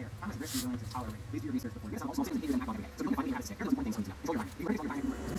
tire. How much risk are you willing to tolerate? Please do your research before you. Yes, I'm also saying that you're not going to get. So if you don't find me how to stick, here's those important things to control your mind. Be ready for your time.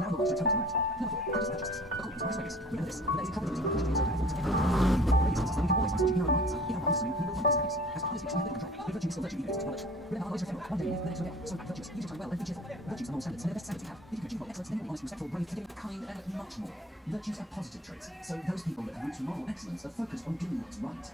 Allow your voice to return to the left. Number 4. Practice with adjustments. According to Bodice makers, remember this, that there is a probability of pushing yourself towards the end. Ladies, so you can always use what you know in minds. If I'm honest with you, you will find this happens. As Bodice speaks, we have little control. If virtue is still virtue, you know, it's knowledge. Remember, our lives are ephemeral. One day we live, the next we're dead. So, virtuous, use your time well and be cheerful. Virtues are moral standards, and they're the best standards we have. If you can achieve moral excellence, then you'll be honest, respectful, brave, forgiving, kind, and much more. Virtues are positive traits. So those people that have reached moral excellence are focused on doing what's right.